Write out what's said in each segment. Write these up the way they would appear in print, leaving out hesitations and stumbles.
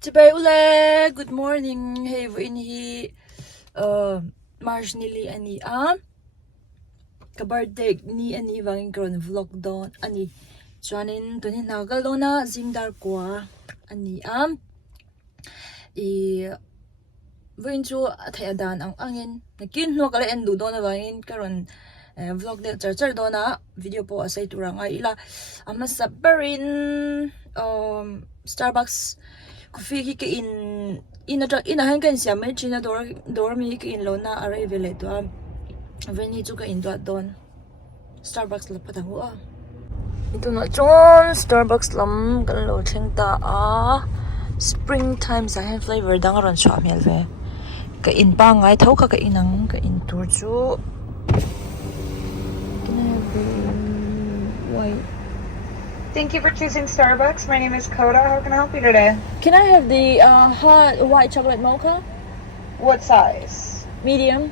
Today ule, good morning. Hey, in hi March nili ani ka birthday ni ani wangin kron vlog don ani chuanin tunin nagal dona zingdar kwa ani i win chu thaya dan ang angin nakin no kala endu dona wangin karon vlog de char dona video po asay turanga ila ama sabarin Starbucks coffee ki in a hangan siya may china door mi ki in lo na arrive le to veni chu ka in do don Starbucks la patangu ito na chon Starbucks lam kan lo chengta springtime sa hen flavor dangaron chwa mel ve ka in pa ngai thau ka inang ka in tur chu can I have the white. Thank you for choosing Starbucks. My name is Coda. How can I help you today? Can I have the hot white chocolate mocha? What size? Medium.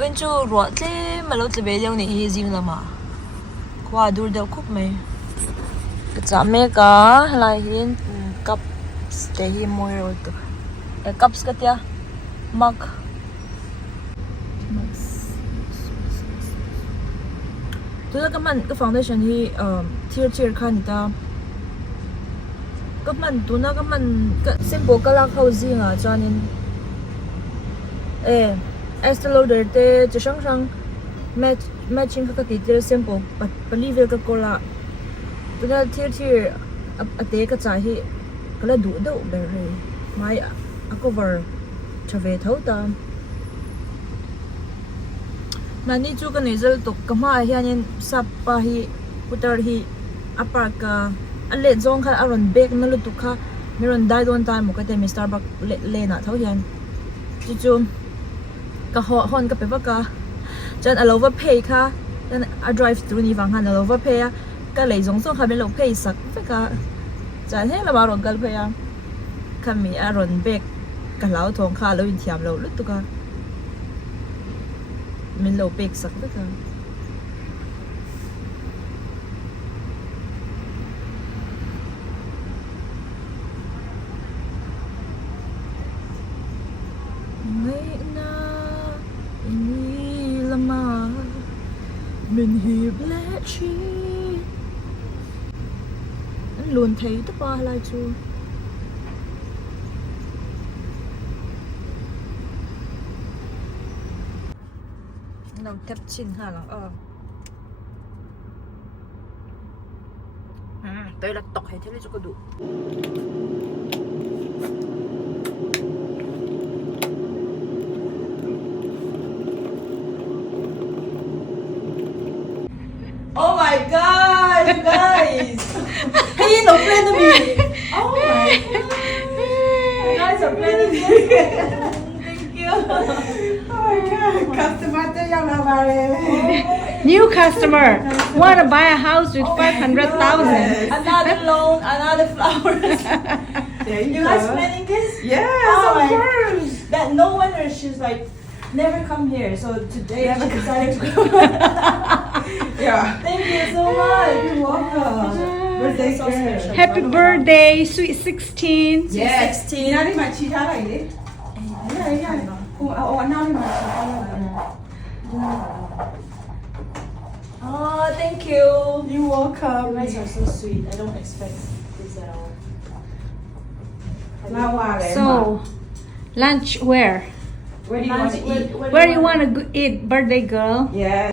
When chu ruat le malo tle be yang ni hi zim lama. Kwa dur da kup mai. Ka cha me ka lai hin cup stay hi moi ro to. Cups ka tia mug. Tuda ka man ka foundation hi tier khan ita. Kaman tuna kaman simple kala khauzi nga chanin Estee Lauder te chang matching ka ti simple but level ka kola tuna tier ate ka chahi kala du do ber mai a cover chave thauta nani chu ka nasal to kama hianin sapa hi putar hi apar ka ale zong kha aron bag na lu tukha miron dai don time mo ka te Starbucks le na thau hian chu ka hon ka pe ka chan alova pay kha then a drive through ni wang han alova pay ka le zong kha be lo pay sak fe ka chan he la ma ron kal pay kami aron bag ka lau thong kha lo in thiam lo lu tuka min lo pek sak fe ka mình hiểu lẽ chi anh luôn thấy tất ba lại chưa nằm thép chín hà lắm tới là tọc hay thế này cho có đủ. Oh my god, you guys! Hey, no friend of me! Oh my god! You guys are planning this? Thank you! Oh my god, customer to young New customer. Want to buy a house with 500,000. Another loan, another flowers. There You guys planning this? Yes, Oh my- of course. That no wonder she's like never come here. So today she decided to come. Yeah. Thank you so much. You're welcome. Birthday So girl. special. Happy birthday, sweet 16. Yes. 16. Now đi mà chi trả lại đi. Now đi mà chi trả lại. Oh, thank you. You're You welcome. guys are so sweet. I don't expect this at all. Flower đấy mà. So, lunch where? Where do you want to eat? Where you want to eat, birthday girl? Yeah.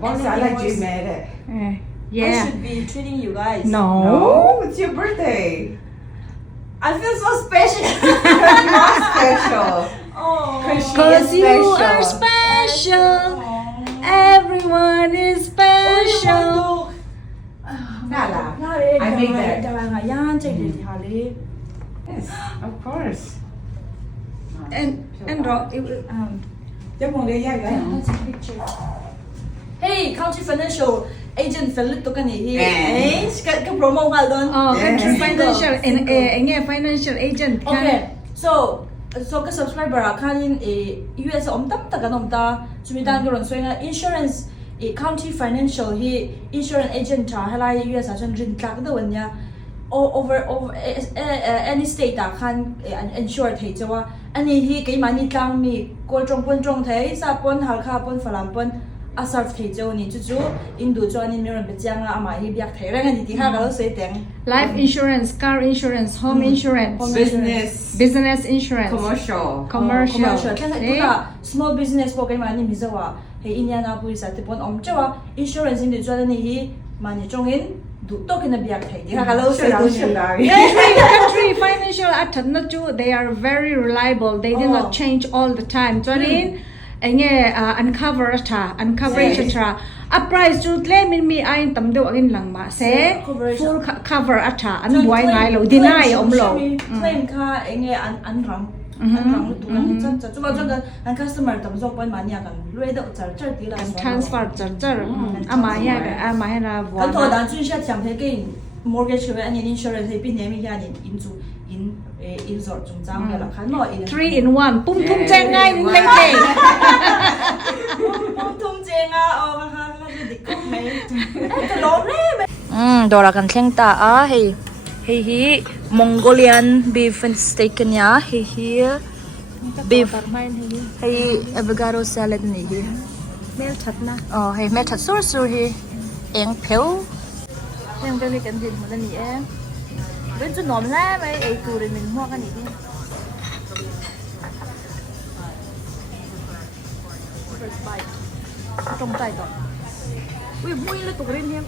Bác xã là chị mẹ đấy. Uh, I yeah. should be treating you guys. No. No, it's your birthday. I feel so special. You're not special. Oh. Because you are special. special. Everyone is special. Nà là. I I made that. Yes, of course. And Chắc muốn đi ra vậy. Hey, Country Financial Agent Philip to ka ni. Eh. Ka promo ka doon. oh, country Yes. financial and financial agent. Okay. So ka subscriber kanin US omtam ta kanom ta sumitan ko ron so nga insurance County Financial hi insurance agent ta halai US a chon rin tlak da wanya over any state ta khan ensure thei chawa ani hi ke mani tlang mi ko trong pon thei sa pon hal kha pon falam pon a serve thei chaw ni chu indu chuan in miron be changa ama hi biak thei rang ani ti kha ga lo sei teng Life insurance, car insurance, home insurance, business insurance, commercial. Kaya small business po kay mani mizawa hey Indiana po isa tipon chawa insurance hindi chuan ani hi mani chongin du to kinabiyak thei di kha ga lo sei tu Country financial at not too. They are very reliable. They do not change all the time. So uncover tra a price to claim in me I tam do in lang ma se full cover ata an boy ngai lo deny om lo claim kha enge an rang tu kan cha chu ba cha an customer tam zo pon mania kan lue do char ti la transfer char ama ya la kan to dan chin sha cham he ke mortgage ke an insurance he pin nemi ya in zu in zor chung chang la khan mo in 3 in 1 pum thum cheng ngai ning leng le pum thum cheng a o kha dik kok mai ka lo le dora kan thleng ta a hi Mongolian beef and steak nya hi beef hi avocado salad ni hi mel that na hi me that sur hi eng pheu eng pheu ni kan din mo ni bên chỗ nôm lá mấy ấy tù để mình mua cái này đi trong tay đó ui vui là tụ lên em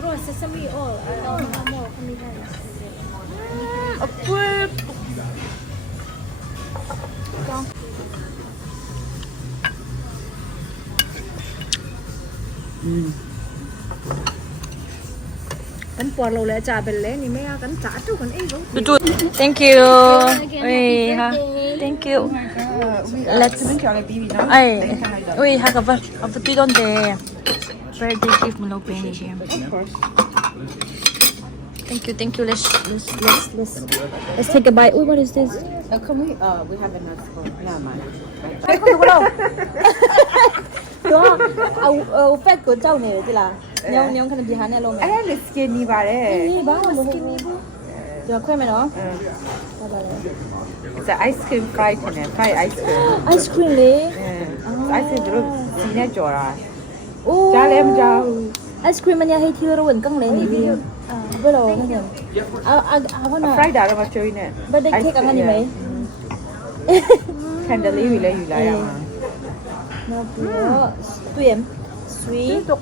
Bro, sesame oil. No more. kan por lo le cha bel le ni me kan cha tu kan ei lo thank you ui ha thank you let's ai ui ha ka ba tu don de birthday gift mo no pay ni here thank you let's take a bite. Ui, what is this Can we have another spoon? No, man. ai không được đâu đó fat của cháu này chứ là nhau cái gì hả này luôn I have the skinny bare. đi bán một skinny bu giờ khoe mày đó It's an ice cream fried ice cream. ice cream đi Ice cream rồi xí nè chora. ô Cha em cha. ice cream anh hay thiêu rồi căng lên đi bây giờ nó nhỉ Fried đã rồi mà chơi nè. birthday cake ăn gì mấy Candle vì lấy gì lại à? nó bữa tuyển sweet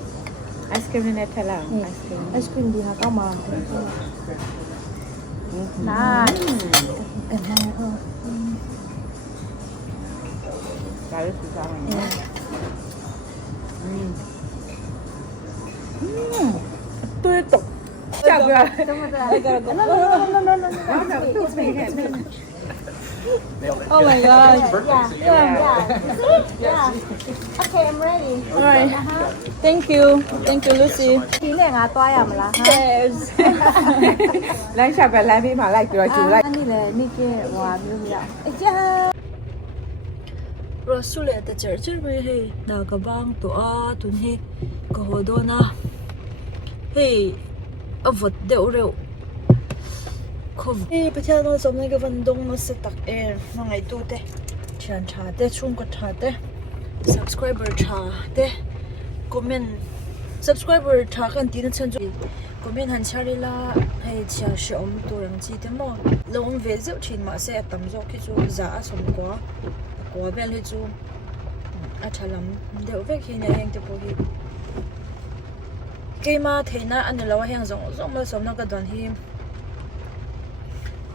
Ice cream này thay là ice cream đi hả cao mà nè cần này Cái đó thì sao này? tươi tục Chào kìa. Oh my god. Yeah. Okay, I'm ready. Alright. Thank you, Lucy. ki ne nga toy am la Cheers. Lấy chào về lại đi mà lại rồi chủ lại. ani le ni ke wa mi ya Rasule ta church mai he da ka bang to a tun he ko hodona. Hey, avot deu reu. Hey, pathian no som nei ka van dong no se tak ma ngai tu te. Chan cha te chung ka tha te. Subscriber cha te. Comment subscriber tha kan tin chan ju comment han chari la hey cha shom tu rang chi te mo long ve zeu thin ma se tam zo ki chu za a som ko bel hi chu a thalam deu ve khi ne heng te po hi ke ma theina an lo heng zong zong ma som na ka don hi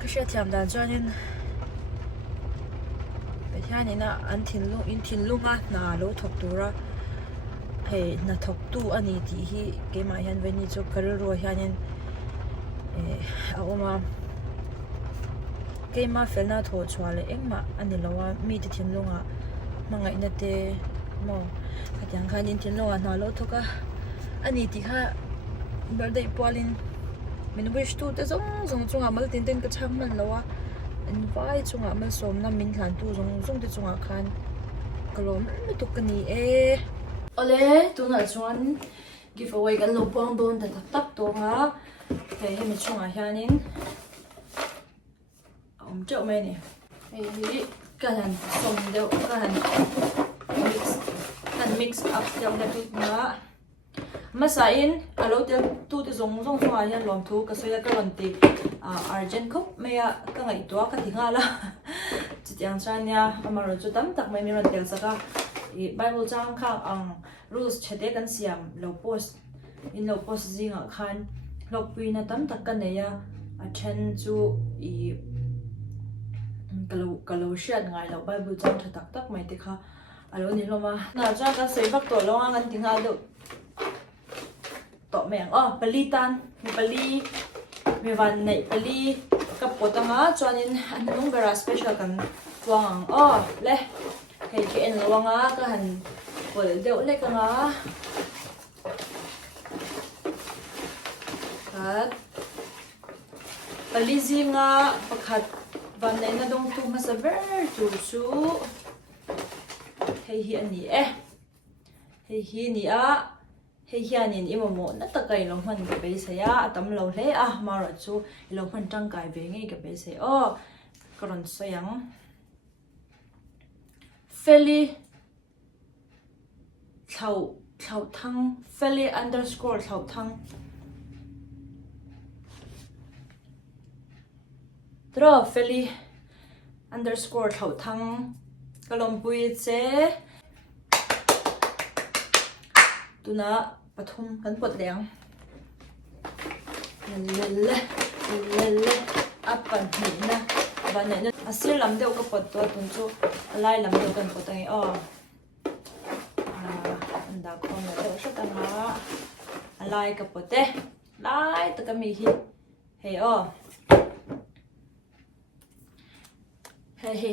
ka sha thiam dan chuanin pe hian ina an thin lu nga na lo thok tura hey na thok tu ani ti hi ke ma hian veni chu kar ro hianin a oma ke ma felna tho chwale engma ani lawa mi ti thin lunga mangai na te mo khatyang khanin thin lunga na lo thoka ani ti kha birthday polin min wish tu te zong chunga mal tin ka chang man lawa an vai chunga mal som na min thlan tu zong te chunga khan kalom tu kani ole tu na chuan giveaway kan lo pang don ta tak to nga Hei mi chunga hianin chậu mai nè. Hei cái hành xong đều cái hành mix up đều là chút nữa. Mà sai alo tel tu ti zong zong zong hian lom thu ka soya ka lonti argent khop meya ka ngai to ka thinga la chitiang chania amaro chu tam tak mai mi ron tel saka I Bible chang khang ang rules chede kan siam lo post in lo post zinga khan lokpui na tam tak kan neya a then chu I kalau shiat ngai lo Bible chang tha tak tak mai te kha alo ni loma na cha ka sei bak to longa kan tinga do to meng palitan mi pali mi van nei pali kapotanga chuanin an nungbera special kan tuang le hei ke en lawanga ka han pol deuh le kanga kat pali zinga pakhat van nei na dong tu ma sa ver tu chu hei hi ani hei hi ni hei hianin imomo na takai long man ka be se ya atam lo hle mara chu long man tang kai ve nge ka be se karon sayang feli thau thang feli underscore thau thang draw feli underscore thau thang kalom pui che tuna pathum kan pot leng lele apan ni na ba ne asir lam deuh ka pot to tun chu alai lam deuh kan pot ai anda ko na deuh sha ta ma alai ka pote lai ta ka mi hi hei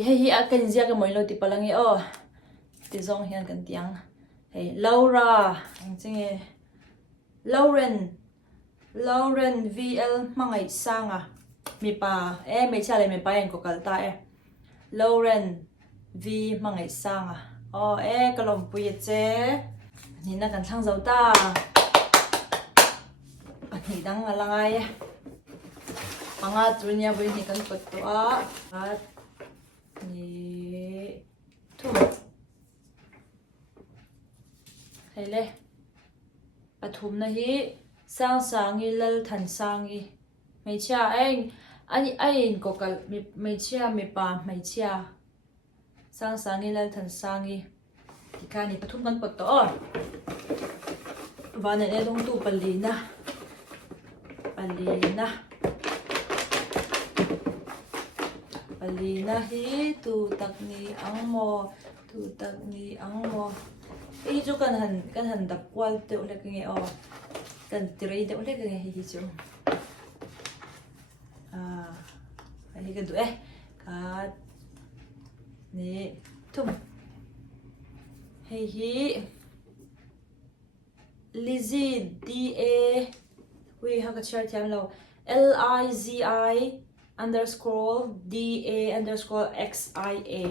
hei a kan zia ka moi lo ti palangi ti zong hian kan tiang hei Laura ang chinge Lauren VL mangai sanga mi pa me cha le mi pa en ko kalta Lauren V mangai sanga kalom pui che ni na kan thang zau ta ani dang alangai anga tunya bui ni kan pot to at ni thu hele pathum na hi sang sangi lal than sangi mai cha ani ain kokal mai cha mi pa mai cha sang sangi lal than sangi tikani pathum kan pot to vane ne dong tu palina hi tu takni angmo chu kan han dap kwal te ule nge kan tirei de ule nge hi chu hi kan du kat ni thum hi Lizzy DA we have a share time lo LIZI_DA_XIA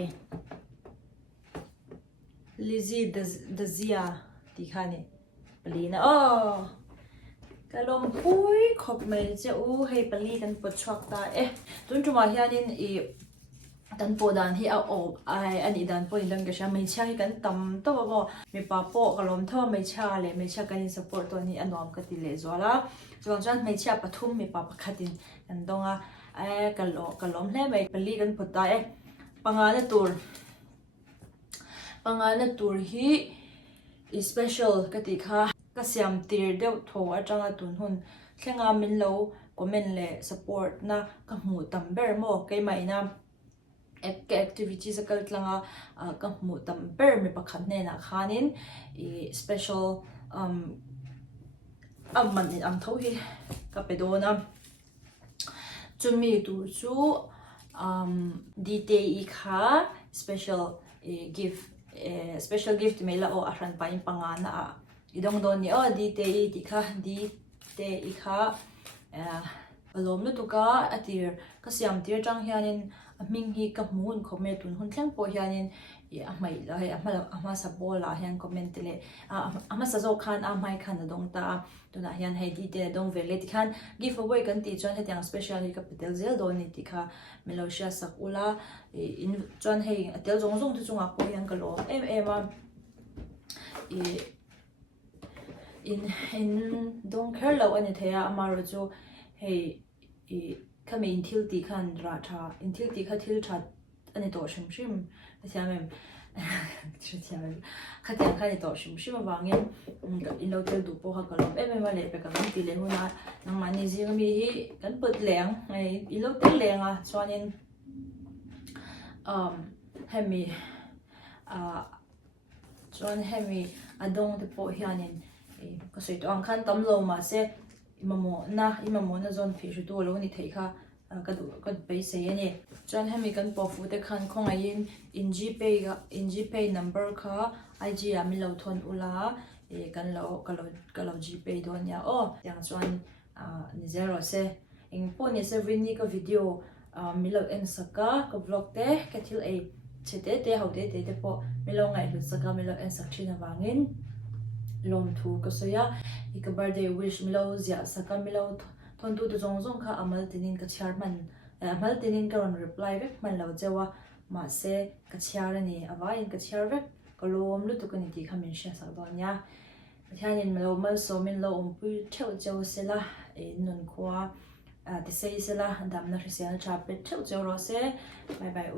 Lizzy Dazia tikhani palina kalom pui khop mai che hei pali kan pot chhuak ta tun tuma hianin tan po dan hi ani dan po indang ka sha mai cha hi kan tam to mi pa po kalom thaw mai cha kan support to ni anom ka ti le zwala chuan mai cha pathum mi pa pakhatin kan donga kalom hle mai pali kan pot ta pangana tur hi special katikha kasiam tir deuh tho atanga tun hun thlenga min lo comment le support na ka hmu tam ber mo ke mai na activities kal tlanga ka hmu tam ber mi pakhat ne na khanin special amman am tho hi ka pedona chumi tu chu DTE kha special gift me la ahran pa in pangana idong don ni DTE ti kha DTE kha alom lu tu ka atir ka siam tir tang hianin ming hi ka mun comment tun hun thleng po hianin amai la he ama sa bola hian comment le ama sa zo khan amai khan dong ta tuna hian hei di te dong vele ti khan giveaway kan ti chuan hetiang special hi capital zel do ni ti kha melosia sak ula in chuan hei atel zong zong tu chunga po hian ka lo em a in dong kher lo ani theya amaro chu hei kami in thil ti khan ra tha in thil ti kha thil tha ani to shim shim thiamem thiamem khatiang khani to shim shim awangin in lo tel du po ha kalom em ma le pe ka ti le huna nang mani jing mi hi kan put leng in lo tel leng a chuanin hemi chuan hemi adong te po hianin ka sei to ang khan tam lo ma se imamo na zon phi shu tu lo ni thei kha ka pay se ani chuan hemi kan po fu te khan khonga in gpay number kha ig a mi lo thon ula kan lo gpay don ya yang chuan ni zero se ing po ni se rini ka video mi lo en saka ka vlog te ka thil ei chete te haude te po mi lo ngai lu saka mi lo en sak thina wangin lom thu ka soya ik birthday wish mi lo zia saka mi lo thon tu tu zong zong kha amal tinin ka chairman amal tinin ka ron reply vek man lo jawa ma se ka char ani awa in ka char vek ko lom lu tu ka ni ti khamin sha sak don ya thianin mi lo mal so min lo pui theu jaw sela nun khwa te sei sela dam na risial cha pe theu jaw ro se bye bye